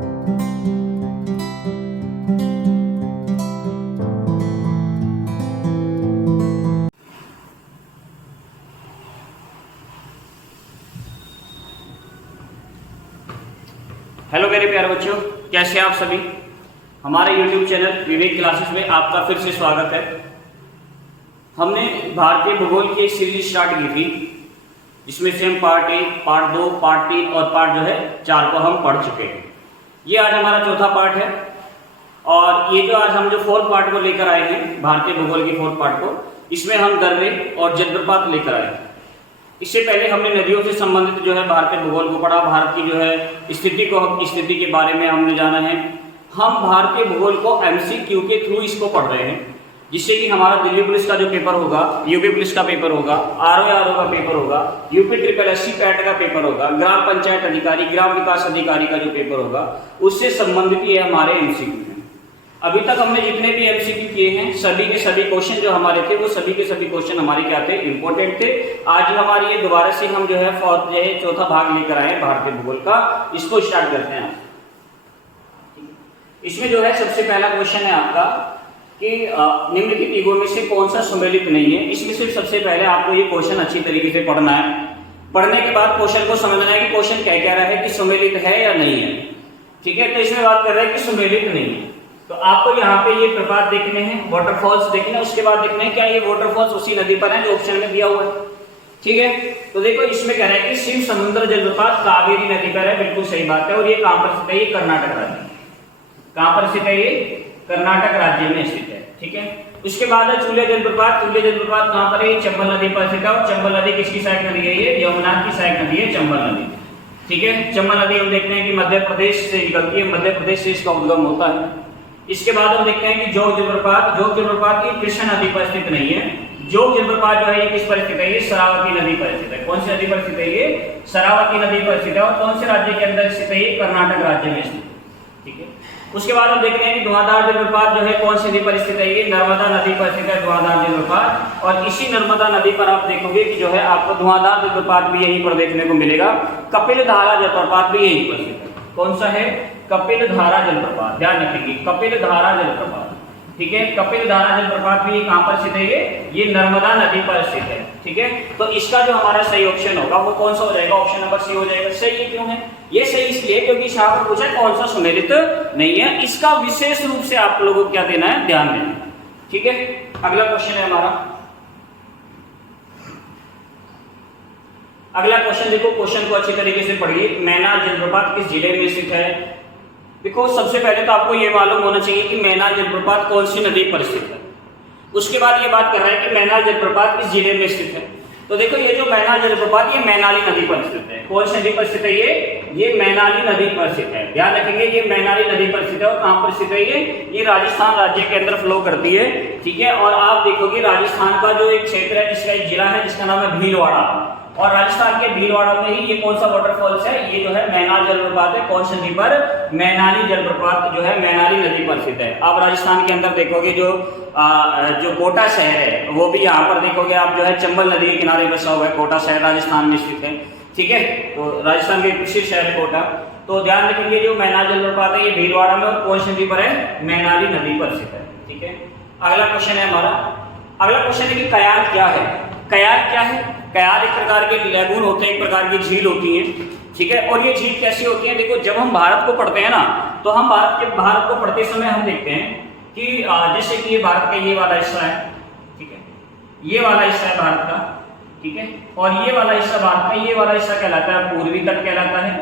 Hello मेरे प्यारे बच्चों, कैसे हैं आप सभी। हमारे YouTube चैनल विवेक क्लासेस में आपका फिर से स्वागत है। हमने भारतीय भूगोल की एक सीरीज स्टार्ट की थी, जिसमें से हम पार्ट 1, पार्ट 2, पार्ट 3 और पार्ट 4 को हम पढ़ चुके हैं। ये आज हमारा चौथा पार्ट है और ये जो आज हम जो फोर्थ पार्ट को लेकर आए हैं, भारतीय भूगोल की फोर्थ पार्ट को, इसमें हम दर्रे और जलप्रपात लेकर आए हैं। इससे पहले हमने नदियों से संबंधित जो है भारतीय भूगोल को पढ़ा, भारत की जो है स्थिति के बारे में हमने जाना है। हम भारतीय भूगोल को MCQ के थ्रू इसको पढ़ रहे हैं, जिससे कि हमारा दिल्ली पुलिस का जो पेपर होगा, यूपी पुलिस का पेपर होगा, RO का पेपर होगा, UPSSC पैट का पेपर होगा, ग्राम पंचायत अधिकारी, ग्राम विकास अधिकारी का जो पेपर होगा, उससे संबंधित ये हमारे MCQ हैं। अभी तक हमने जितने भी MCQ किए हैं, सभी के सभी क्वेश्चन जो हमारे थे, वो सभी के सभी क्वेश्चन हमारे क्या थे, इंपॉर्टेंट थे। आज हमारी ये दोबारा से हम जो है चौथा भाग लेकर आए भारतीय भूगोल का, इसको स्टार्ट करते हैं। इसमें जो है सबसे पहला क्वेश्चन है आपका कि निम्नलिखित युगों में से कौन सा सुमेलित नहीं है। इसमें से सबसे पहले आपको ये क्वेश्चन अच्छी तरीके से पढ़ना है। पढ़ने के बाद क्वेश्चन को समझना है कि क्वेश्चन क्या कह रहा है, कि सुमेलित है या नहीं है। ठीक है, तो इसमें बात कर रहे हैं कि सुमेलित नहीं है। तो आपको यहाँ पे ये प्रपात देखने हैं, वाटरफॉल्स देखने हैं, उसके बाद देखने हैं क्या ये वाटरफॉल्स उसी नदी पर है जो ऑप्शन में दिया हुआ है। ठीक है, तो देखो इसमें कह रहा है कि शिव समुद्र जलप्रपात कावेरी नदी पर है, बिल्कुल सही बात है। और ये कहां पर स्थित है, ये कर्नाटक राज्य। कहां पर स्थित है, ये कर्नाटक राज्य में स्थित है। ठीक है, उसके बाद है चूले जलप्रपात। चूले जलप्रपात कहां पर है, चंबल नदी पर स्थित है। और चंबल नदी किसकी सहायक नदी है, ये यमुना की सहायक नदी है, चंबल नदी। ठीक है, चंबल नदी हम देखते हैं कि मध्य प्रदेश से निकलती है, मध्य प्रदेश से इसका उद्गम होता है। इसके बाद हम देखते हैं कि जोग जलप्रपात ये कृष्णा नदी पर स्थित नहीं है। जोग जलप्रपात जो है ये किस पर स्थित है, ये शरावती नदी पर स्थित है। कौन सी नदी पर स्थित है, ये शरावती नदी पर स्थित है। और कौन से राज्य के अंदर स्थित है, ये कर्नाटक राज्य में स्थित है। ठीक है, उसके बाद हम देखते हैं कि धुआंधार जलप्रपात जो है कौन सी नदी पर स्थित है, ये नर्मदा नदी पर स्थित है, धुआंधार जलप्रपात। और इसी नर्मदा नदी पर आप देखोगे कि जो है आपको धुआंधार जलप्रपात भी यहीं पर देखने को मिलेगा। कपिलधारा जलप्रपात भी यहीं पर स्थित है। कौन सा है, कपिलधारा जलप्रपात, ध्यान रखेंगे, कपिलधारा जलप्रपात। ठीक है, कपिलधारा जलप्रपात भी कहां पर स्थित है, ये नर्मदा नदी पर स्थित है। ठीक है, तो इसका जो हमारा सही ऑप्शन होगा वो कौन सा हो जाएगा, ऑप्शन नंबर सी हो जाएगा। सही क्यों है, ये सही इसलिए क्योंकि यहाँ पर पूछा कौन सा सुमेलित नहीं है। इसका विशेष रूप से आप लोगों को क्या देना है, ध्यान देना है। ठीक है, अगला क्वेश्चन है हमारा। अगला क्वेश्चन देखो, क्वेश्चन को अच्छी तरीके से पढ़िए। मैना जलप्रपात किस जिले में स्थित है। देखो सबसे पहले तो आपको ये मालूम होना चाहिए कि मैना जलप्रपात कौन सी नदी पर स्थित है। उसके बाद ये बात कर रहा है कि मैना जलप्रपात किस जिले में स्थित है। तो देखो ये जो मैना जलप्रपात ये मैनाली नदी पर स्थित है। कौन सी नदी पर स्थित है, ये मैनाली नदी पर स्थित है। ध्यान रखेंगे, ये मैनाली नदी पर स्थित है। और कहां पर स्थित है, ये राजस्थान राज्य के अंदर फ्लो करती है। ठीक है, और आप देखोगे राजस्थान का जो एक क्षेत्र है, जिसका एक जिला है जिसका नाम है भीलवाड़ा, और राजस्थान के भीलवाड़ा में ही ये कौन सा वाटरफॉल्स है, ये जो है मैनाल जलप्रपात है। कौन सी नदी पर, मैनाली जलप्रपात जो है मैनाली नदी पर स्थित है। आप राजस्थान के अंदर देखोगे जो कोटा शहर है, वो भी यहाँ पर देखोगे आप जो है चंबल नदी के किनारे बसा हुआ है। कोटा शहर राजस्थान में स्थित है। ठीक है, तो राजस्थान के प्रसिद्ध शहर है कोटा। तो ध्यान रखेंगे जो मैनाल जलप्रपात है ये भीलवाड़ा में, और कौन सी नदी पर है, मैनाली नदी पर स्थित है। ठीक है, अगला क्वेश्चन है हमारा। अगला क्वेश्चन है कि कयाल क्या है। कयाल क्या है, कयाल एक प्रकार के लैगून होते हैं, एक प्रकार की झील होती है। ठीक है, और ये झील कैसी होती है, देखो जब हम भारत को पढ़ते हैं ना, तो हम भारत को पढ़ते समय हम देखते हैं कि जैसे कि ये भारत का ये वाला हिस्सा है। ठीक है, ये वाला हिस्सा है भारत का। ठीक है, और ये वाला हिस्सा भारत का, ये वाला हिस्सा कहलाता है पूर्वी तट कहलाता है।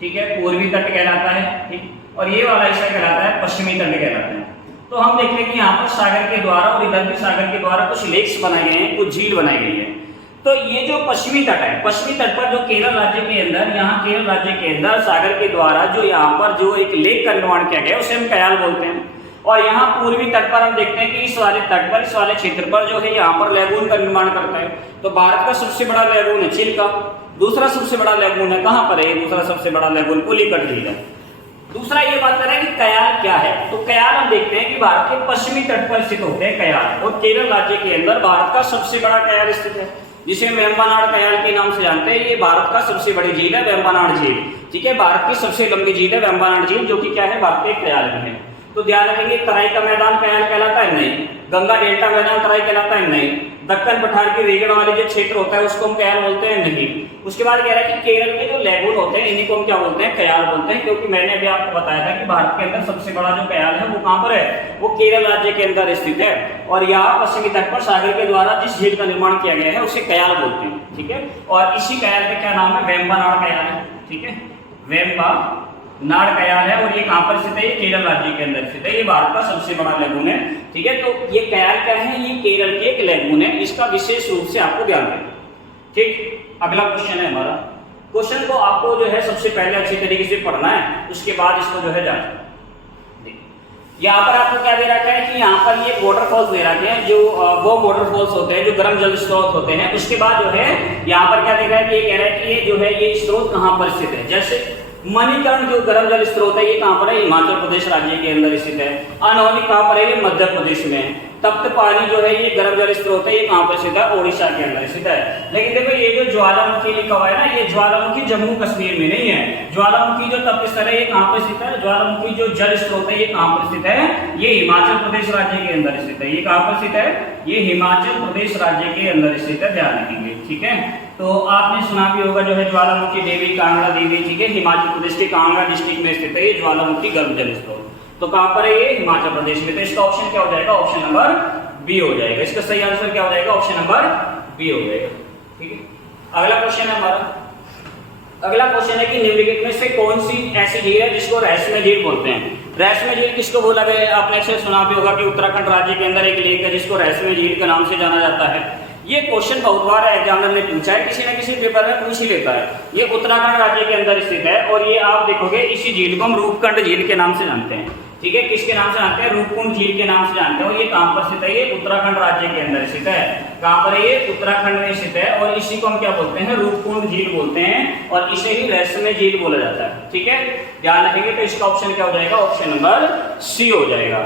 ठीक है, पूर्वी तट कहलाता है। ठीक, और ये वाला हिस्सा कहलाता है पश्चिमी तट कहलाता है। तो हम देखते हैं कि यहाँ पर सागर के द्वारा और इधर भी सागर के द्वारा कुछ लेक्स बनाए गए हैं, कुछ झील बनाई गई है। तो ये जो पश्चिमी तट है, पश्चिमी तट पर जो केरल राज्य के अंदर, यहाँ केरल राज्य के अंदर सागर के द्वारा जो यहाँ पर जो एक लेक का निर्माण किया गया उसे हम कयाल बोलते हैं। और यहाँ पूर्वी तट पर हम देखते हैं कि इस वाले तट पर, इस वाले क्षेत्र पर जो है यहाँ पर लैगून का निर्माण करता है। तो भारत का सबसे बड़ा लैगून है चिल्का। दूसरा सबसे बड़ा लैगून है कहाँ पर है, दूसरा सबसे बड़ा लैगून पुलिकट झील है। दूसरा ये बात कर रहा है कि कयाल क्या है। तो कयाल हम देखते हैं कि भारत के पश्चिमी तट पर स्थित होते हैं कयाल, और केरल राज्य के अंदर भारत का सबसे बड़ा कयाल स्थित है, जिसे वेम्बनाड कयाल के नाम से जानते हैं। ये भारत का सबसे बड़ी झील है वेम्बनाड झील। ठीक है, भारत की सबसे लंबी झील है वेम्बनाड झील, जो कि क्या है, भारत के कयाल में है। तो ध्यान रखेंगे, तराई का मैदान कयाल कहलाता है? नहीं। गंगा डेल्टा मैदान तराई कहलाता है? नहीं। दक्कन पठार की रीगढ़ वाले जो क्षेत्र होता है उसको हम कयाल बोलते हैं? नहीं। उसके बाद कह रहा है कि केरल के जो लैगून होते हैं इन्हीं को हम क्या बोलते हैं, कयाल बोलते हैं, क्योंकि मैंने अभी आपको बताया था कि भारत के अंदर सबसे बड़ा जो कयाल है वो कहां पर है, वो केरल राज्य के अंदर स्थित है। और यहाँ पश्चिमी तट पर सागर के द्वारा जिस झील का निर्माण किया गया है उसे कयाल बोलते हैं। ठीक है, और इसी कयाल का क्या नाम है, वेम्बनाड कयाल है। ठीक है, वेम्बनाड कयाल है, और ये कहां पर स्थित है, ये केरल राज्य के अंदर स्थित है। ये भारत का सबसे बड़ा लैगून है। ठीक है, तो ये कयाल क्या है, ये केरल के एक लैगून है, इसका विशेष रूप से आपको ध्यान देना। ठीक, अगला क्वेश्चन है हमारा। क्वेश्चन को आपको जो है सबसे पहले अच्छी तरीके से पढ़ना है, उसके बाद इसको जो है जांचना। यहाँ पर आपको क्या दे रखा है कि यहाँ पर ये वाटरफॉल्स दे रखे हैं, जो वो वाटरफॉल्स होते हैं जो गर्म जल स्रोत होते हैं। उसके बाद जो है यहाँ पर क्या देखा है कि ये कह रहा है कि ये जो है ये स्रोत कहाँ पर स्थित है। जैसे मणिकर्ण जो गर्म जल स्रोत है ये कहाँ पर है, हिमाचल प्रदेश राज्य के अंदर स्थित है। अनहोनी कहाँ पर है, ये मध्य प्रदेश में। तप्त पानी जो है ये गर्म जल स्रोत है, ये कहाँ पर स्थित है, ओडिशा के अंदर स्थित है। लेकिन देखो ये जो ज्वालामुखी लिखा हुआ है ना, ये ज्वालामुखी जम्मू कश्मीर में नहीं है। ज्वालामुखी जो तप्त स्थल है ये कहाँ पर स्थित है, ज्वालामुखी जो जल स्रोत है ये कहाँ पर स्थित है, ये हिमाचल प्रदेश राज्य के अंदर स्थित है। ये कहाँ पर स्थित है, ये हिमाचल प्रदेश राज्य के अंदर स्थित है, ध्यान रखेंगे। ठीक है, तो आपने सुना भी होगा जो है ज्वालामुखी देवी कांगड़ा देवी, ठीक है, हिमाचल प्रदेश के कांगड़ा डिस्ट्रिक्ट में स्थित है ये ज्वालामुखी गर्म जल स्रोत। तो कहां पर है, ये हिमाचल प्रदेश में। तो इसका ऑप्शन क्या हो जाएगा, ऑप्शन नंबर बी हो जाएगा। इसका सही आंसर क्या हो जाएगा, ऑप्शन नंबर बी हो जाएगा। ठीक है, अगला क्वेश्चन है हमारा। अगला क्वेश्चन है कि निम्नलिखित में से कौन सी ऐसी झील है जिसको रहस्यमय झील बोलते हैं। रहस्यमय झील किसको बोला गया, आपने अक्सर सुना भी होगा कि उत्तराखंड राज्य के अंदर एक लेक है जिसको रहस्यमय झील के नाम से जाना जाता है। ये क्वेश्चन बहुत बार एग्जामिनर ने पूछा है, किसी न किसी पेपर में पूछ ही लेता है। ये उत्तराखंड राज्य के अंदर स्थित है, और ये आप देखोगे इसी झील को हम रूपकुंड झील के नाम से जानते हैं। ठीक है, किसके नाम से जानते हैं, रूपकुंड झील के नाम से जानते हैं। और ये कहां पर स्थित है, ये उत्तराखंड राज्य के अंदर स्थित है। कहां पर है, ये उत्तराखंड में स्थित है, और इसी को हम क्या बोलते हैं, रूपकुंड झील बोलते हैं, और इसे ही रहस्यमय झील बोला जाता है। ठीक है, ध्यान रखेंगे। तो इसका ऑप्शन क्या हो जाएगा, ऑप्शन नंबर सी हो जाएगा।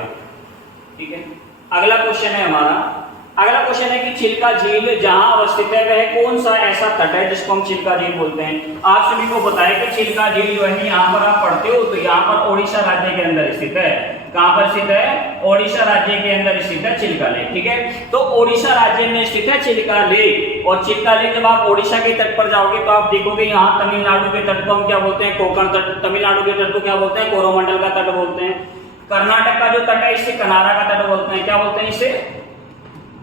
ठीक है, अगला क्वेश्चन है हमारा। अगला क्वेश्चन है कि चिल्का झील जहां अवस्थित है वह कौन सा ऐसा तट है जिसको हम चिल्का झील बोलते हैं। आप सभी को पता है कि चिल्का झील जो है यहाँ पर आप पढ़ते हो तो यहाँ पर ओडिशा राज्य के अंदर स्थित है। कहां पर स्थित है, ओडिशा राज्य के अंदर स्थित है चिल्का लेक। ठीक है, तो ओडिशा राज्य में स्थित है चिल्का लेक, और चिल्का लेक जब आप ओडिशा के तट पर जाओगे तो आप देखोगे यहाँ तमिलनाडु के तट को हम क्या बोलते हैं, कोंकण तट। तमिलनाडु के तट को क्या बोलते हैं, कोरोमंडल का तट बोलते हैं। कर्नाटक का जो तट है इसे कनारा का तट बोलते हैं। क्या बोलते हैं, इसे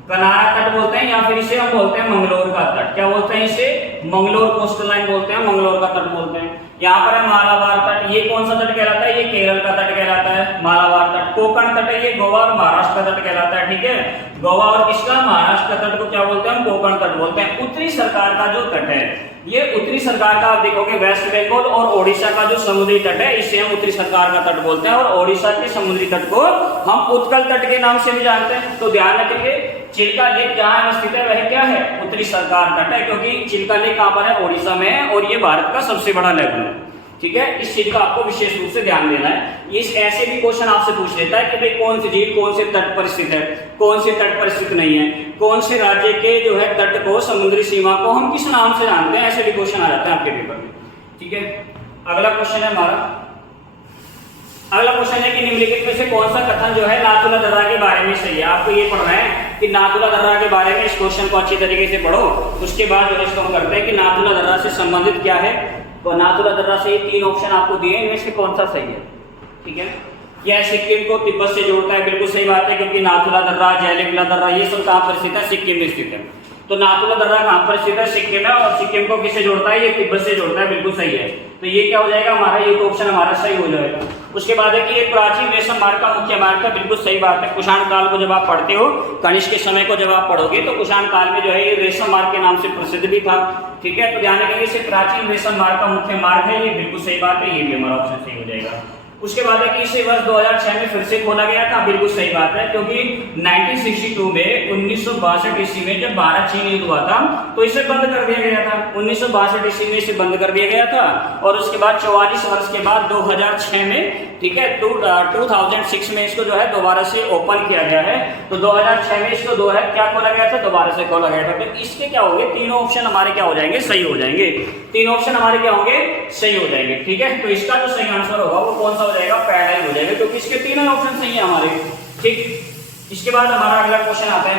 कनारा तट बोलते हैं, या फिर इसे हम बोलते हैं मंगलोर का तट। क्या बोलते हैं, इसे मंगलोर कोस्टल लाइन बोलते हैं, मंगलोर का तट बोलते हैं। यहाँ पर है मालाबार तट। ये कौन सा तट कहलाता है, ये केरल का तट कहलाता है, मालाबार तट। कोंकण तट है, ये गोवा और महाराष्ट्र का तट कहलाता है। ठीक है, गोवा और किसका, महाराष्ट्र का तट को क्या बोलते हैं, हम कोंकण तट बोलते हैं। उत्तरी सरकार का जो तट है, ये उत्तरी सरकार का आप देखोगे वेस्ट बंगाल और ओडिशा का जो समुद्री तट है इसे हम उत्तरी सरकार का तट बोलते हैं, और ओडिशा के समुद्री तट को हम उत्कल तट के नाम से भी जानते हैं। तो ध्यान रखिए, चिल्का लेक जहां स्थित है वह क्या है, उत्तरी सरकार तट है, क्योंकि चिल्का लेक कहां पर है, ओडिशा में है, और ये भारत का सबसे बड़ा लैगून है। ठीक है, इस चीज का आपको विशेष रूप से ध्यान देना है। इस ऐसे भी क्वेश्चन आपसे पूछ लेता है कि भाई कौन सी झील कौन से तट पर स्थित है, कौन से तट पर स्थित नहीं है, कौन से राज्य के जो है तट को, समुद्री सीमा को हम किस नाम से जानते हैं, ऐसे भी क्वेश्चन आ जाते हैं आपके पेपर में। ठीक है, अगला क्वेश्चन है हमारा। अगला क्वेश्चन है कि निम्नलिखित में से कौन सा कथन जो है नाथुला दर्रा के बारे में सही है। आपको ये पढ़ना है कि नाथुला दर्रा के बारे में, इस क्वेश्चन को अच्छी तरीके से पढ़ो। उसके बाद जो है इसको हम करते हैं कि नाथुला दर्रा से संबंधित क्या है। तो नाथुला दर्रा से ये 3 ऑप्शन आपको दिए, इनमें से कौन सा सही है। ठीक है, यह सिक्किम को तिब्बत से जोड़ता है, बिल्कुल सही बात है, क्योंकि नाथुला दर्रा, जयलिंगला दर्रा ये सब कहां पर स्थित है, सिक्किम में स्थित है। तो नाथुला दर्रा कहां पर स्थित है, सिक्किम में, और सिक्किम को किससे जोड़ता है, ये तिब्बत से जोड़ता है, बिल्कुल सही है। तो ये क्या हो जाएगा हमारा, ये ऑप्शन हमारा सही हो जाएगा। उसके बाद है कि ये प्राचीन रेशम मार्ग का मुख्य मार्ग था, बिल्कुल सही बात है। कुषाण काल को जब आप पढ़ते हो, कनिष्क के समय को जब आप पढ़ोगे तो कुषाण काल में जो है ये रेशम मार्ग के नाम से प्रसिद्ध भी था। ठीक है, तो ध्यान रखेंगे इसे प्राचीन रेशम मार्ग का मुख्य मार्ग है, ये बिल्कुल सही बात है, ये भी हमारा ऑप्शन सही हो जाएगा। उसके बाद है कि इसे वर्ष 2006 में फिर से खोला गया था। बिल्कुल सही बात है, क्योंकि 1962 में 1962 ईस्वी में जब भारत चीन युद्ध हुआ था तो इसे बंद कर दिया गया था। 1962 ईस्वी में इसे बंद कर दिया गया था और उसके बाद 44 वर्ष के बाद 2006 में, ठीक है, 2006 में इसको जो है दोबारा से ओपन किया गया है। तो 2006 में इसको जो है क्या खोला गया था, दोबारा से खोला गया था। तो इसके क्या होंगे, तीनों ऑप्शन हमारे क्या हो जाएंगे, सही हो जाएंगे। तीनों ऑप्शन हमारे क्या होंगे, सही हो जाएंगे। ठीक है, तो इसका जो सही आंसर होगा वो कौन सा हो जाएगा, पैराडाइज हो जाएगा, क्योंकि इसके तीनों ऑप्शन सही है हमारे। ठीक, इसके बाद हमारा अगला क्वेश्चन आता है।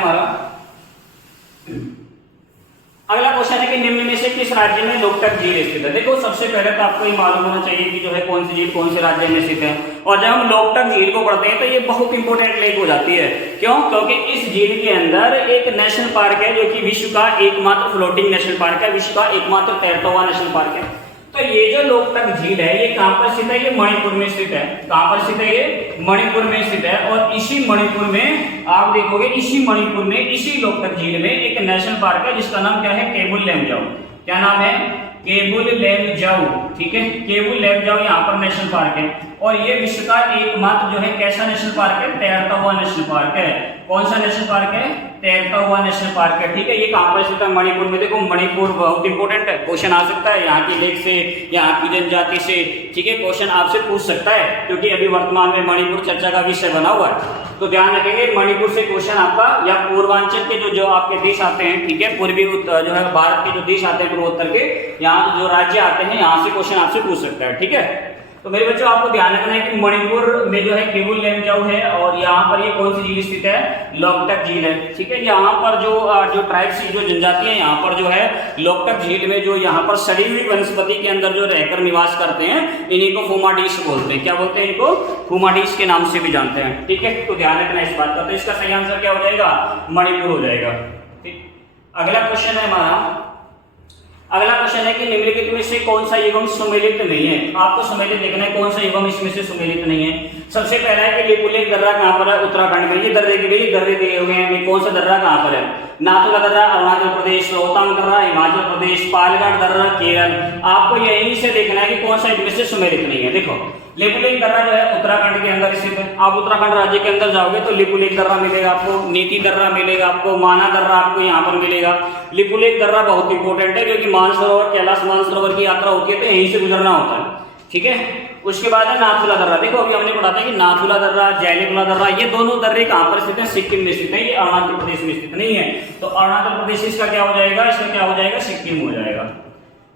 अगला क्वेश्चन है कि निम्न में से किस राज्य में लोकटक झील स्थित है। देखो, सबसे पहले तो आपको ये मालूम होना चाहिए कि जो है कौन सी झील कौन से राज्य में स्थित है। और जब हम लोकटक झील को पढ़ते हैं तो ये बहुत इंपॉर्टेंट लेक हो जाती है। क्यों? क्योंकि इस झील के अंदर एक नेशनल पार्क है जो कि विश्व का एकमात्र फ्लोटिंग नेशनल पार्क है, विश्व का एकमात्र तैरता हुआ नेशनल पार्क है। तो ये जो लोकटक झील है ये कहां पर स्थित है, ये मणिपुर में स्थित है। कहां पर स्थित है, ये मणिपुर में स्थित है। और इसी मणिपुर में आप देखोगे, इसी मणिपुर में इसी लोकटक झील में एक नेशनल पार्क है जिसका नाम क्या है, केबुल लमजाओ। क्या नाम है, केबुल लमजाओ। ठीक है, केबुल लमजाओ यहाँ पर नेशनल पार्क है। और ये विश्व का एकमात्र जो है कैसा नेशनल पार्क है, तैरता हुआ नेशनल पार्क है। कौन सा नेशनल पार्क है, तैरता हुआ नेशनल पार्क है। ठीक है, ये कहां पर स्थित है, मणिपुर में। देखो, मणिपुर बहुत इंपॉर्टेंट है, क्वेश्चन आ सकता है यहाँ की लेक से, यहाँ की जनजाति से। ठीक है, क्वेश्चन आपसे पूछ सकता है, क्योंकि अभी वर्तमान में मणिपुर चर्चा का विषय बना हुआ है। तो ध्यान रखेंगे, मणिपुर से क्वेश्चन आपका, या पूर्वांचल के जो आपके देश आते हैं, ठीक है, पूर्वी जो है भारत के जो देश आते हैं पूर्वोत्तर के, यहाँ जो राज्य आते हैं यहाँ से क्वेश्चन आपसे पूछ सकता है। ठीक है, तो मेरे बच्चों आपको ध्यान रखना है कि मणिपुर में जो है केबुल लमजाओ है और यहाँ पर ये कौन सी झील स्थित है, लोकटक झील है। ठीक है, यहाँ पर जो ट्राइब्स की जो जनजातियां यहाँ पर जो है लोकटक झील में जो यहाँ पर सड़ी हुई वनस्पति के अंदर जो रहकर निवास करते हैं, इन्हीं को फुमाडीस बोलते हैं। क्या बोलते हैं इनको, फुमाडीस के नाम से भी जानते हैं। ठीक है, तो ध्यान रखना इस बात का। तो इसका सही आंसर क्या हो जाएगा, मणिपुर हो जाएगा। ठीक, अगला क्वेश्चन है हमारा। अगला क्वेश्चन है कि निम्नलिखित में से कौन सा युग्म सुमेलित नहीं है। आपको सुमेलित देखना है कौन सा युग्म इसमें से सुमेलित नहीं है। सबसे पहला है कि लिपुलेख दर्रा कहां पर है, उत्तराखंड में। ये दर्रे के लिए दर्रे दिए हुए हैं, कौन सा दर्रा कहां पर है, नाथुला दर्रा अरुणाचल प्रदेश, रोहतांग दर्रा हिमाचल प्रदेश, पालघाट दर्रा केरल। आपको यहीं से देखना है कि कौन सा इनमें से सुमेलित नहीं है। देखो, लिपुलेख दर्रा जो है उत्तराखंड के अंदर स्थित है। आप उत्तराखंड राज्य के अंदर जाओगे तो लिपुलेख दर्रा मिलेगा आपको, नीति दर्रा मिलेगा आपको, माना दर्रा आपको यहाँ पर मिलेगा। लिपुलेख दर्रा बहुत इंपॉर्टेंट है, क्योंकि मानसरोवर, कैलाश मानसरोवर की यात्रा होती है तो यहीं से गुजरना होता है। ठीक है, उसके बाद है नाथुला दर्रा। देखो, अभी हमने पढ़ा था कि नाथुला दर्रा, जैलिकुला दर्रा, ये दोनों दर्रे कहां पर स्थित है, सिक्किम में स्थित है। ये अरुणाचल प्रदेश में स्थित नहीं है। तो अरुणाचल प्रदेश इसका क्या हो जाएगा, इसका क्या हो जाएगा, सिक्किम हो जाएगा।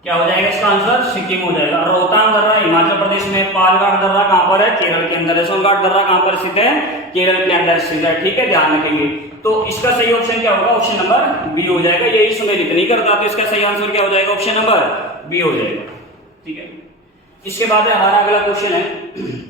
क्या हो जाएगा इसका आंसर, सिक्किम हो जाएगा। रोहतांग दर्रा हिमाचल प्रदेश में, पालघाट दर्रा कहां पर है, केरल के अंदर है। सोनघाट दर्रा कहां पर स्थित है, केरल के अंदर स्थित है। ठीक है, ध्यान रखेंगे। तो इसका सही ऑप्शन क्या होगा, ऑप्शन नंबर बी हो जाएगा। यही सुमेलित नहीं करता, तो इसका सही आंसर क्या हो जाएगा, ऑप्शन नंबर बी हो जाएगा। ठीक है, इसके बाद हमारा अगला क्वेश्चन है।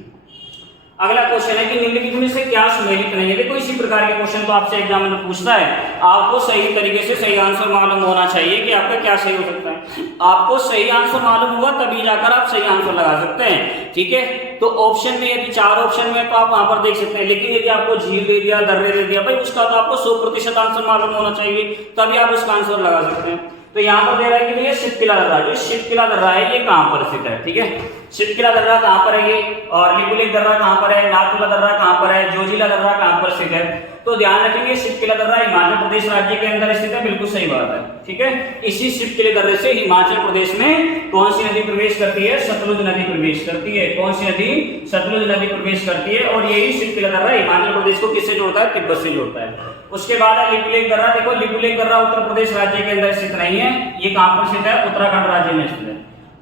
अगला क्वेश्चन है कि निम्नलिखित में से क्या सुमेलित नहीं है। देखो, इसी प्रकार के क्वेश्चन तो आपसे एग्जाम में पूछता है, आपको सही तरीके से सही आंसर मालूम होना चाहिए कि आपका क्या सही हो सकता है। आपको सही आंसर मालूम होगा तभी जाकर आप सही आंसर लगा सकते हैं। ठीक है, तो ऑप्शन में यदि 4 ऑप्शन में तो आप वहां पर देख सकते हैं, लेकिन यदि आपको झील दे दिया, दर्रे दे दिया, भाई उसका तो आपको 100% आंसर मालूम होना चाहिए, तभी आप उसका आंसर लगा सकते हैं। तो यहाँ पर दे रहा है कि भैया शिवकिला दर्रा, जो शिवकिला दर्रा है ये कहां पर स्थित है। ठीक है, शिवकिला दर्रा कहां पर है ये, और लिपुलेख दर्रा कहां पर है, नाथुला दर्रा कहां पर है, जोजिला दर्रा कहां पर स्थित है। तो ध्यान रखेंगे, शिवकिला दर्रा हिमाचल प्रदेश राज्य के अंदर स्थित है। बिल्कुल सही बात है। ठीक है, इसी शिवकिले दर्रे से हिमाचल प्रदेश में कौन सी नदी प्रवेश करती है, सतलुज नदी प्रवेश करती है। कौन सी नदी, सतलुज नदी प्रवेश करती है। और यही शिवकिला दर्रा हिमाचल प्रदेश को किससे जोड़ता है, तिब्बत से जोड़ता है। उसके बाद है लिपुलेख दर्रा। देखो, लिपुलेख दर्रा उत्तर प्रदेश राज्य के अंदर स्थित नहीं है, ये कहां पर स्थित है, उत्तराखंड राज्य में स्थित है।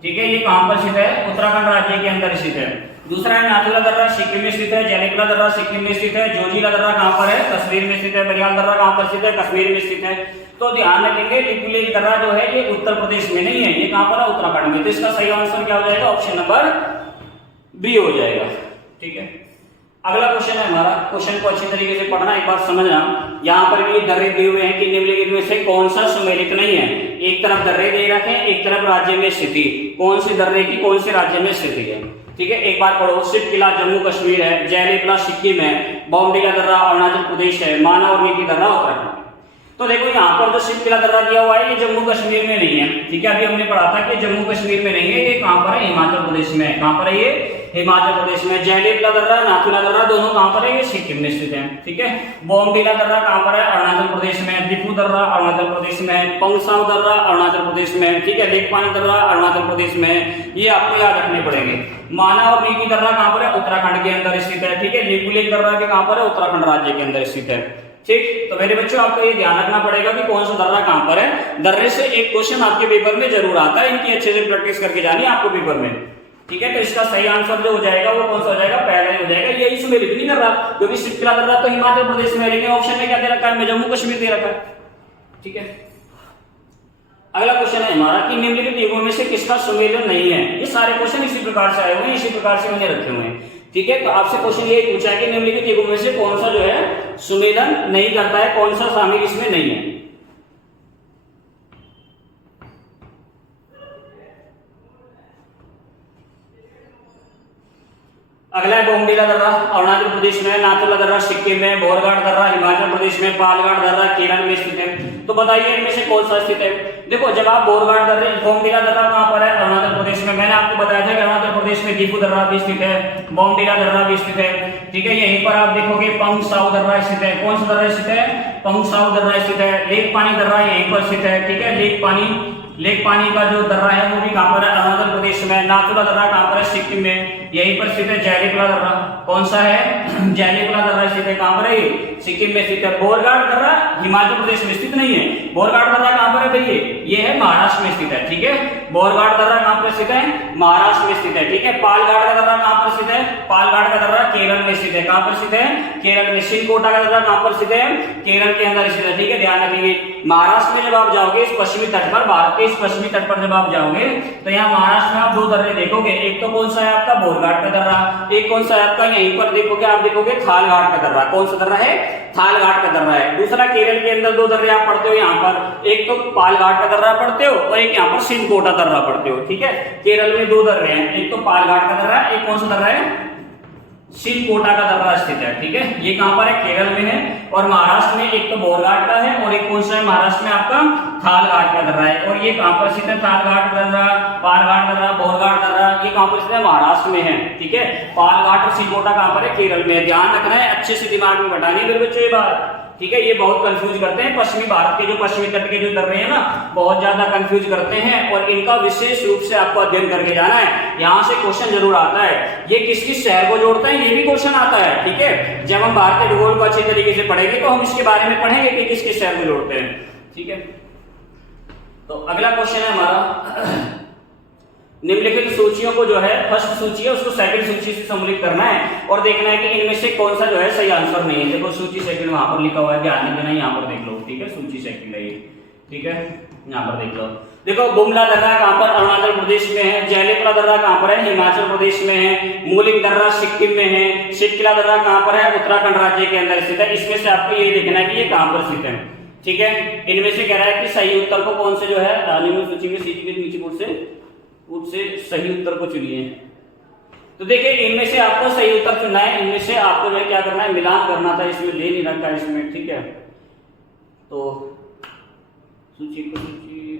ठीक है, ये कहां पर स्थित है, उत्तराखंड राज्य के अंदर स्थित है। दूसरा है नाथुला दर्रा, सिक्किम में स्थित है। जैलिकुला दर्रा सिक्किम में स्थित है। जोजिला दर्रा कहां पर है, कश्मीर में स्थित है। बनियाल दर्रा कहां पर स्थित है, कश्मीर में स्थित है। तो ध्यान रखेंगे, लिपुलेख दर्रा जो है ये उत्तर प्रदेश में नहीं है, ये कहां पर है, उत्तराखंड में। तो इसका सही आंसर क्या हो जाएगा, ऑप्शन नंबर बी हो जाएगा। ठीक है, अगला क्वेश्चन है हमारा। क्वेश्चन को अच्छी तरीके से पढ़ना, एक बार समझना। यहाँ पर भी दर्रे दिए हुए हैं कि निम्नलिखित में से कौन सा सुमेलित नहीं है। एक तरफ दर्रे दे रखे हैं, एक तरफ राज्य में स्थिति, कौन सी दर्रे की कौन से राज्य में स्थिति है। ठीक है, एक बार पढ़ो। शिवकिला जम्मू कश्मीर है, जैलिकुला सिक्किम है, बॉम्डिला दर्रा अरुणाचल प्रदेश है, माना और नीति दर्रा उत्तराखंड। तो देखो, यहाँ पर जो शिवकिला दर्रा दिया हुआ है ये जम्मू कश्मीर में नहीं है। ठीक है, अभी हमने पढ़ा था कि जम्मू कश्मीर में नहीं है, ये कहां पर है, हिमाचल प्रदेश में। कहां पर है ये, हिमाचल प्रदेश में। जैलिपला दर्रा, नाथुला दर्रा दोनों कहां पर है? ये सिक्किम में स्थित है, ठीक है। बोमडिला दर्रा कहां पर है? अरुणाचल प्रदेश में। दिफू दर्रा अरुणाचल प्रदेश में। पंगसाउ दर्रा अरुणाचल प्रदेश में, ठीक है। लेकपानी दर्रा अरुणाचल प्रदेश में, ये आपको याद रखने पड़ेंगे। माना और नीकी दर्रा कहां पर है? उत्तराखंड के अंदर स्थित है, ठीक है। लिपुलेख दर्रा भी कहां पर है? उत्तराखंड राज्य के अंदर स्थित है, ठीक। तो मेरे बच्चों आपको ये ध्यान रखना पड़ेगा कि कौन सा दर्रा कहां पर है। दर्रे से एक क्वेश्चन आपके पेपर में जरूर आता है, इनकी अच्छे से प्रैक्टिस करके जानी है आपको पेपर में, ठीक है। तो इसका सही आंसर जो हो जाएगा वो कौन सा हो जाएगा? पहला ही हो जाएगा। ये इसमें लिख नहीं कर रहा क्योंकि शिप्ला दर्रा तो हिमाचल प्रदेश में है, लेकिन ऑप्शन में क्या दे रखा है? मैं जम्मू कश्मीर दे रखा है, ठीक है। अगला क्वेश्चन है हमारा कि निम्नलिखित युगों में से किसका सुमेलन नहीं है। ये सारे क्वेश्चन इसी प्रकार से आए हुए हैं, इसी प्रकार से मैंने रखे हुए हैं, ठीक है। तो आपसे क्वेश्चन ये पूछा है कि निम्नलिखित युगों में से कौन सा जो है सुमेलन नहीं करता है, कौन सा शामिल इसमें नहीं है। अगला है बोमडिला दर्रा अरुणाचल प्रदेश में, नाथुला दर्रा सिक्किम में, बोरघाट दर्रा हिमाचल प्रदेश में, पालघाट दर्रा केरल में स्थित है। तो बताइए इनमें से कौन सा स्थित है। देखो जब आप बोरघाट दर्रे, बोमडिला दर्रा कहां पर है? अरुणाचल प्रदेश में। मैंने आपको बताया था कि अरुणाचल प्रदेश में दिफू दर्रा भी स्थित है, बोमडिला दर्रा भी स्थित है, ठीक है। यहीं पर आप देखोगे पंगसाउ दर्रा स्थित है। कौन सा दर्रा स्थित है? पंगसाउ दर्रा स्थित है। लेकपानी दर्रा यहीं पर स्थित है, ठीक है। लेकपानी का जो दर्रा है वो भी कहां पर है? अरुणाचल प्रदेश में। नाथुला दर्रा कहां पर है? सिक्किम में, यहीं पर स्थित है। जैलिपला दर्रा कौन सा है? जैलिपला दर्रा स्थित है कहां पर है? सिक्किम में स्थित है। बोरघाट दर्रा हिमाचल प्रदेश में स्थित नहीं है। बोरघाट दर्रा कहां पर है भैया? ये है महाराष्ट्र में स्थित है, ठीक है। बोरघाट दर्रा कहां पर स्थित है? महाराष्ट्र में स्थित है, ठीक है। पालघाट का दर्रा कहां पर स्थित है? पालघाट का दर्रा केरल में स्थित है। कहां पर स्थित है? केरल में। श्रीकोटा का दर्रा कहां पर स्थित है? केरल के अंदर स्थित है, ठीक है। ध्यान रखिए महाराष्ट्र में जब आप जाओगे इस पश्चिमी तट पर, भारत के इस पश्चिमी तट पर जब आप जाओगे तो यहाँ महाराष्ट्र में आप दो दर्रे देखोगे। एक तो कौन सा है आपका? बोरघाट का दर्रा। एक कौन सा है आपका? यहीं पर देखोगे आप देखोगे थालघाट का दर्रा। कौन सा दर्रा है? थालघाट का दर्रा है। दूसरा केरल के अंदर दो दर्रे आप पढ़ते हो यहाँ पर, एक तो पालघाट का दर्रा पढ़ते हो और एक यहाँ पर श्रीकोटा दर्रा पढ़ते हो, ठीक है। केरल में दो दर्रे हैं, एक तो पालघाट का दर्रा, एक कौन सा दर्रा है? श्रीकोटा का दर्रा स्थित है, ठीक है। ये कहां पर है? केरल में है। और महाराष्ट्र में एक तो बोरघाट का है और एक कौन सा है महाराष्ट्र में आपका? थालघाट का दर्रा है। और ये कहां पर स्थित है? थालघाट दर्रा, पालघाट दर्रा, बोरघाट दर्रा, ये कहां पर स्थित है? महाराष्ट्र में है, ठीक है। पालघाट और श्रीकोटा कहां पर है? केरल में। ध्यान रखना है, अच्छे से दिमाग में बैठानी है मेरे बच्चों ये बात, ठीक है। ये बहुत कंफ्यूज करते हैं पश्चिमी भारत के जो पश्चिमी तट के जो दर्रे हैं ना, बहुत ज्यादा कंफ्यूज करते हैं और इनका विशेष रूप से आपको अध्ययन करके जाना है। यहाँ से क्वेश्चन जरूर आता है, ये किस किस शहर को जोड़ता है ये भी क्वेश्चन आता है, ठीक है। जब हम भारतीय भूगोल को अच्छी तरीके से पढ़ेंगे तो हम इसके बारे में पढ़ेंगे कि किस किस शहर को जोड़ते हैं, ठीक है। तो अगला क्वेश्चन है हमारा, निम्नलिखित सूचियों को जो है फर्स्ट सूची है उसको सेकंड सूची से सम्मिलित करना है और देखना है कि इनमें से कौन सा जो है सही आंसर नहीं है। देखो सूची सेकंड वहां पर लिखा हुआ है, ध्यान देना, यहाँ पर देख लो, ठीक है। सूची सेकंड है ये, ठीक है, यहाँ पर देख लो। देखो बुमला दर्रा कहां पर? अरुणाचल प्रदेश में है। जैलिपला दर्रा कहां पर है? हिमाचल प्रदेश में है। मूलिक दर्रा सिक्किम में है। शितकिला दर्रा कहां पर है? उत्तराखंड राज्य के अंदर स्थित है। इसमें से आपको ये देखना है कि ये कहां पर स्थित है, ठीक है। इनमें से कह रहा है कि सही उत्तर को कौन से जो है निम्न सूची में सीधी के नीचे बोर्ड से सही उत्तर को चुनिए। तो देखिए इनमें से आपको सही उत्तर चुनना है, इनमें से आपको जो क्या करना है? मिलान करना था, इसमें ले नहीं रखा इसमें, ठीक है। तो सूची को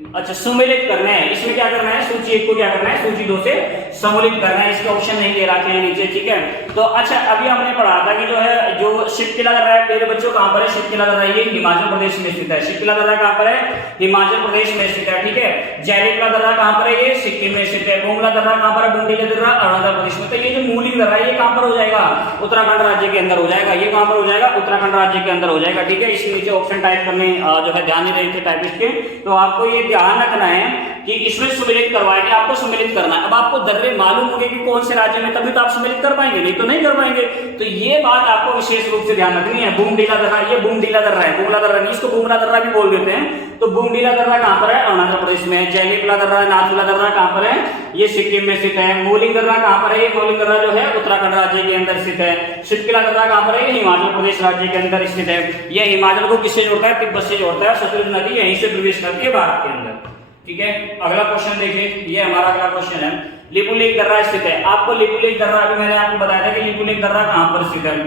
अच्छा सम्मिलित करना है, इसमें क्या करना है? सूची एक को क्या करना है? सूची दो से सम्मिलित करना है। इसके ऑप्शन नहीं दे रखे हैं नीचे, ठीक है। तो अच्छा अभी हमने पढ़ा था कि जो है जो शितकिला दर्रा है मेरे बच्चों कहां पर है? शितकिला दर्रा ये हिमाचल प्रदेश में स्थित है। शितकिला दर्रा कहां पर है? हिमाचल प्रदेश में स्थित है, ठीक है। जैलिपला दर्रा कहां पर है? ये सिक्किम में स्थित है। बुमला दर्रा कहां पर है? बुमडिला दर्रा अरुणाचल प्रदेश में। तो ये जो मूलिक दर्रा है ये कहां पर हो जाएगा? उत्तराखंड राज्य के अंदर हो जाएगा। ये कहां पर हो जाएगा? उत्तराखंड राज्य के अंदर हो जाएगा, ठीक है। इसके नीचे ऑप्शन टाइप करने जो है ध्यान नहीं रहे थे टाइपिस्ट के, तो आपको ये ध्यान रखना है कि इसमें सम्मिलित करवाएंगे, आपको सम्मिलित करना है। अब आपको दर्रे मालूम होंगे कि कौन से राज्य में, तभी तो आप सम्मिलित कर पाएंगे, नहीं तो नहीं कर पाएंगे। तो ये बात आपको विशेष रूप से ध्यान रखनी है। बुमडिला दर्रा, ये बुमडिला दर्रा है, बुमला दर्रा नहीं, इसको बुमला दर्रा भी बोल देते हैं। तो बुमडिला दर्रा कहां पर है? अरुणाचल प्रदेश में। जैलिपला दर्रा, नाथुला दर्रा कहां पर है? ये सिक्किम में स्थित है। मूलिक दर्रा कहां पर है? ये मूलिक दर्रा जो है उत्तराखंड राज्य के अंदर स्थित है। शितकिला दर्रा कहां पर है? ये हिमाचल प्रदेश राज्य के अंदर स्थित है। ये हिमाचल को किससे जोड़ता है? तिब्बत से जोड़ता है। सतलुज नदी यहीं से प्रवेश करती है भारत के अंदर, ठीक है। अगला क्वेश्चन देखिए, ये हमारा अगला क्वेश्चन है। लिपुलेख दर्रा स्थित है। आपको लिपुलेख दर्रा, अभी मैंने आपको बताया था कि लिपुलेख दर्रा कहां पर स्थित है,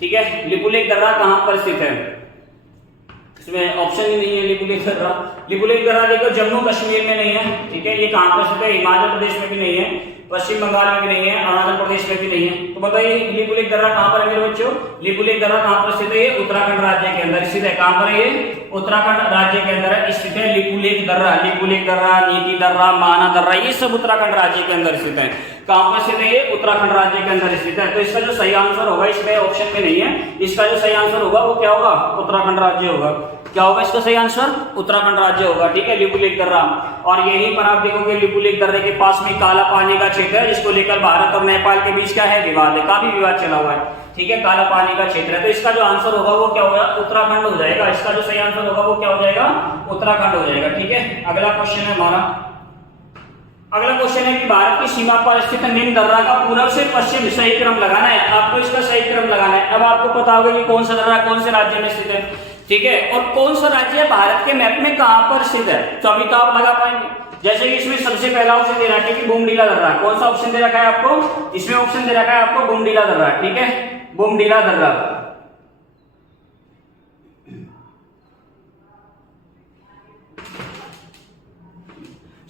ठीक है। लिपुलेख दर्रा कहां पर स्थित है? इसमें ऑप्शन ही नहीं है। लिपुलेख दर्रा, लिपुलेख दर्रा देखो जम्मू कश्मीर में नहीं है, ठीक है। ये कहां पर स्थित है? हिमाचल प्रदेश में भी नहीं है। पश्चिम बंगाल में भी नहीं है, अरुणाचल प्रदेश में भी नहीं है। तो बताइए लिपुलेख दर्रा कहां पर है मेरे बच्चों? लिपुलेख दर्रा कहां पर स्थित है? उत्तराखंड राज्य के अंदर स्थित है। कहां पर है ये? उत्तराखंड राज्य के अंदर स्थित है लिपुलेख दर्रा। लिपुलेख दर्रा, नीति दर्रा, माना दर्रा, ये सब उत्तराखंड राज्य के अंदर स्थित है। कहां पर स्थित है? ये उत्तराखंड राज्य के अंदर स्थित है। तो इसका जो सही आंसर होगा, इसमें ऑप्शन में नहीं है, इसका जो सही आंसर होगा वो क्या होगा? उत्तराखंड राज्य होगा। क्या होगा इसका सही आंसर? उत्तराखंड राज्य होगा। ठीक है, लिपुलेख दर्रा। और यहीं पर आप देखोगे लिपुलेख दर्रे के पास में काला पानी का क्षेत्र है, जिसको लेकर भारत और नेपाल के बीच क्या है? विवाद है, काफी विवाद चला हुआ है। ठीक है, काला पानी का क्षेत्र है। तो इसका जो आंसर होगा वो क्या होगा? उत्तराखंड हो जाएगा। इसका जो सही आंसर होगा वो क्या हो जाएगा? उत्तराखंड हो जाएगा। ठीक है, अगला क्वेश्चन है हमारा। अगला क्वेश्चन है कि भारत की सीमा पर स्थित निम्न दर्रा का पूर्व से पश्चिम सही क्रम लगाना है। आपको इसका सही क्रम लगाना है। अब आपको पता होगा कि कौन सा दर्रा कौन से राज्य में स्थित है। ठीक है, और कौन सा राज्य भारत के मैप में कहां पर स्थित है, तो अभी तो आप लगा पाएंगे। जैसे कि इसमें सबसे पहला ऑप्शन दे रखा है कि बुमडीला दर्रा। कौन सा ऑप्शन दे रखा है आपको? इसमें ऑप्शन दे रखा है आपको बुमडीला दर्रा। ठीक है, बुमडीला दर्रा।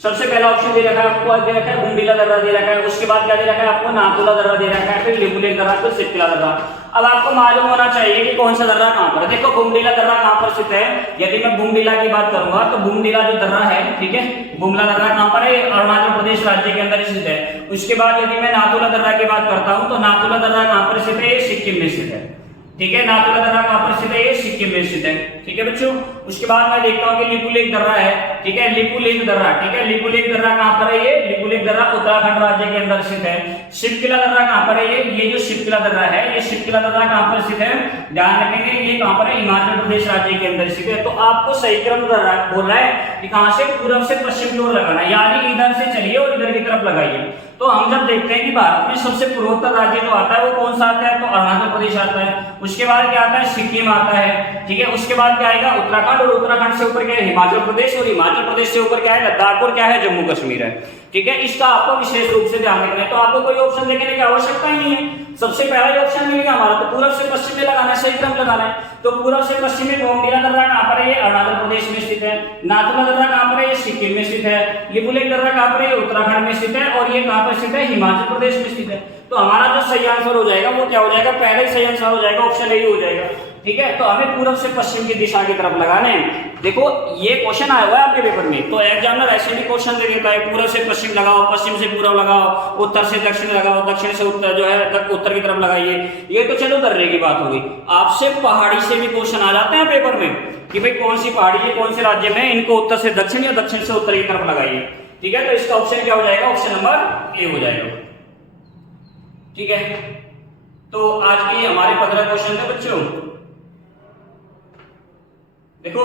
सबसे पहला ऑप्शन दे रखा है आपको, दे रखा है बुमडीला दर्रा दे रखा है। उसके बाद क्या दे रखा है आपको? नाथुला दर्रा दे रखा है, फिर लिपुलेख दर्रा, फिर सिप्पिला दर्रा। अब आपको मालूम होना चाहिए कि कौन सा दर्रा कहां पर है। देखो बुमडीला दर्रा कहां पर स्थित है। यदि मैं बुमडीला की बात करूंगा तो बुमडीला जो दर्रा है, ठीक है, बुमला दर्रा कहां पर है? अरुणाचल प्रदेश राज्य के अंदर स्थित है। उसके बाद यदि मैं नाथुला दर्रा की बात करता हूं तो नाथुला दर्रा कहां पर स्थित है? सिक्किम में स्थित है। ठीक है, नाथुला दर्रा कहां पर स्थित है? ये सिक्किम में स्थित है। ठीक है बच्चों, उसके बाद मैं देखता हूं कि लिपुलेख दर्रा है। ठीक है, लिपुलेख दर्रा। ठीक है, लिपुलेख दर्रा कहां पर है? ये लिपुलेख दर्रा उत्तराखंड राज्य के अंदर स्थित है। शिवकिला दर्रा कहां पर है? ये जो शिवकिला दर्रा है, ये शिवकिला दर्रा कहां पर स्थित है? ध्यान रखेंगे ये कहां पर है? हिमाचल प्रदेश राज्य के अंदर स्थित है। तो आपको सही क्रम बोल रहा है कि कहां से? पूर्व से पश्चिम की ओर लगाना, यानी इधर से चलिए और इधर की तरफ लगाइए। तो हम जब देखते हैं कि भारत में सबसे पूर्वोत्तर राज्य जो आता है वो कौन सा आता है, तो अरुणाचल प्रदेश आता है। उसके बाद क्या आता है? सिक्किम आता है। ठीक है, उसके बाद क्या आएगा? उत्तराखंड, और उत्तराखंड से ऊपर क्या है? हिमाचल प्रदेश, और हिमाचल प्रदेश से ऊपर क्या है? लद्दाख, और क्या है? जम्मू कश्मीर है। ठीक है, इसका आपको विशेष रूप से ध्यान रखना है। तो आपको कोई ऑप्शन देखने की आवश्यकता ही नहीं है, सबसे पहला ही ऑप्शन मिलेगा हमारा, तो पूर्व से पश्चिम में लगाना है, सही क्रम लगाना है। तो पूर्व से पश्चिम में बुमडीला दर्रा कहां पर है? ये अरुणाचल प्रदेश में स्थित है। नाथुला दर्रा कहां पर है? ये सिक्किम में स्थित है। लिपुलेख दर्रा कहां पर है? उत्तराखंड में स्थित है। और ये कहां पर स्थित है? हिमाचल प्रदेश में स्थित है। तो हमारा जो सही आंसर हो जाएगा वो क्या हो जाएगा? पहले ही सही आंसर हो जाएगा, ऑप्शन ए हो जाएगा। ठीक है, तो हमें पूर्व से पश्चिम की दिशा की तरफ लगाने हैं। देखो ये क्वेश्चन आया हुआ है आपके पेपर में, तो एग्जामिनर ऐसे भी क्वेश्चन दे देता है, पूर्व से पश्चिम लगाओ, पश्चिम से पूर्व लगाओ, उत्तर से दक्षिण लगाओ, दक्षिण से उत्तर जो है उत्तर की तरफ लगाइए। ये तो चलो दर्रे की बात हो गई। आपसे पहाड़ी से भी क्वेश्चन आ जाते हैं पेपर में कि भाई कौन सी पहाड़ी है, कौन से राज्य में, इनको उत्तर से दक्षिण या दक्षिण से उत्तर की तरफ लगाइए। ठीक है, तो इसका ऑप्शन क्या हो जाएगा? ऑप्शन नंबर ए हो जाएगा। ठीक है, तो आज के हमारे 15 क्वेश्चन थे बच्चों। देखो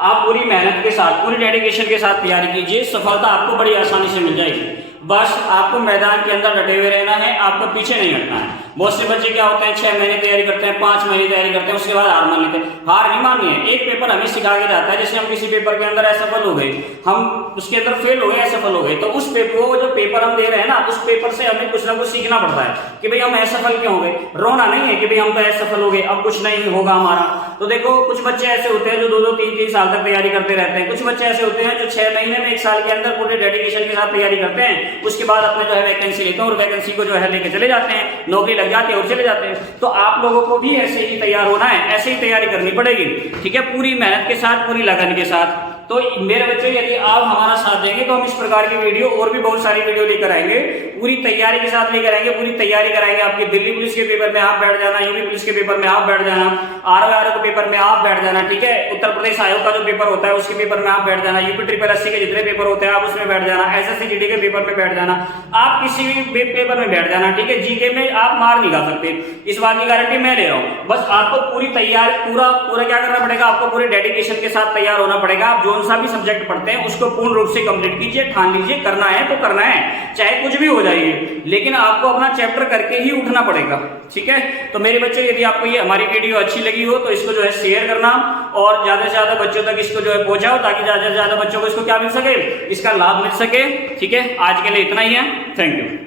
आप पूरी मेहनत के साथ, पूरी डेडिकेशन के साथ तैयारी कीजिए, सफलता आपको बड़ी आसानी से मिल जाएगी। बस आपको मैदान के अंदर डटे हुए रहना है, आपको पीछे नहीं हटना है। बहुत से बच्चे क्या होते हैं 6 महीने तैयारी करते हैं, 5 महीने तैयारी करते हैं, उसके बाद हार मान लेते हैं। हार नहीं माननी है। एक पेपर हमें सिखा के जाता है, जैसे हम किसी पेपर के अंदर असफल हो गए, हम उसके अंदर फेल हो गए, असफल हो गए, तो उस पेपर वो जो पेपर हम दे रहे हैं ना, उस पेपर से हमें कुछ ना कुछ सीखना पड़ता है कि भाई हम असफल क्यों हो गए। रोना नहीं है कि भाई हम तो असफल हो गए, अब कुछ नहीं होगा हमारा। तो देखो कुछ बच्चे ऐसे होते हैं जो 2-2, 3-3 साल तक तैयारी करते रहते हैं। कुछ बच्चे ऐसे होते हैं जो 6 महीने में, 1 साल के अंदर पूरे डेडिकेशन के साथ तैयारी करते हैं, उसके बाद अपने जो है वैकेंसी लेते हैं और वैकेंसी को जो है लेके चले जाते हैं, नौकरी लग जाती है और चले जाते हैं। तो आप लोगों को भी ऐसे ही तैयार होना है, ऐसे ही तैयारी करनी पड़ेगी। ठीक है, पूरी मेहनत के साथ, पूरी लगन के साथ। तो मेरे बच्चों यदि आप हमारा साथ देंगे तो हम इस प्रकार की वीडियो और भी बहुत सारी वीडियो लेकर आएंगे, पूरी तैयारी के साथ लेकर आएंगे, पूरी तैयारी कराएंगे। आपकी दिल्ली पुलिस के पेपर में आप बैठ जाना, यूपी पुलिस के पेपर में आप बैठ जाना, आरओ के पेपर में आप बैठ जाना। ठीक है, उत्तर प्रदेश आयोग का जो पेपर होता है उसके पेपर में आप बैठ जाना, यूपी SSSC के जितने पेपर होते हैं आप उसमें बैठ जाना, SSC GD के पेपर में बैठ जाना, आप किसी भी पेपर में बैठ जाना। ठीक है, जीके में आप मार नहीं खा सकते, इस बात की गारंटी मैं ले रहा हूँ। बस आपको पूरी तैयारी, पूरा क्या करना पड़ेगा, आपको पूरे डेडिकेशन के साथ तैयार होना पड़ेगा। आप जो सा भी सब्जेक्ट पढ़ते हैं उसको पूर्ण रूप से कंप्लीट कीजिए, ठान लीजिए, करना है तो करना है, चाहे कुछ भी हो जाइए, लेकिन आपको अपना चैप्टर करके ही उठना पड़ेगा। ठीक है, तो मेरे बच्चे यदि आपको ये हमारी वीडियो अच्छी लगी हो तो इसको जो है शेयर करना और ज्यादा से ज्यादा बच्चों तक इसको जो है पहुंचाओ, ताकि ज्यादा से ज्यादा बच्चों को इसको क्या मिल सके, इसका लाभ मिल सके। ठीक है, आज के लिए इतना ही है। Thank you.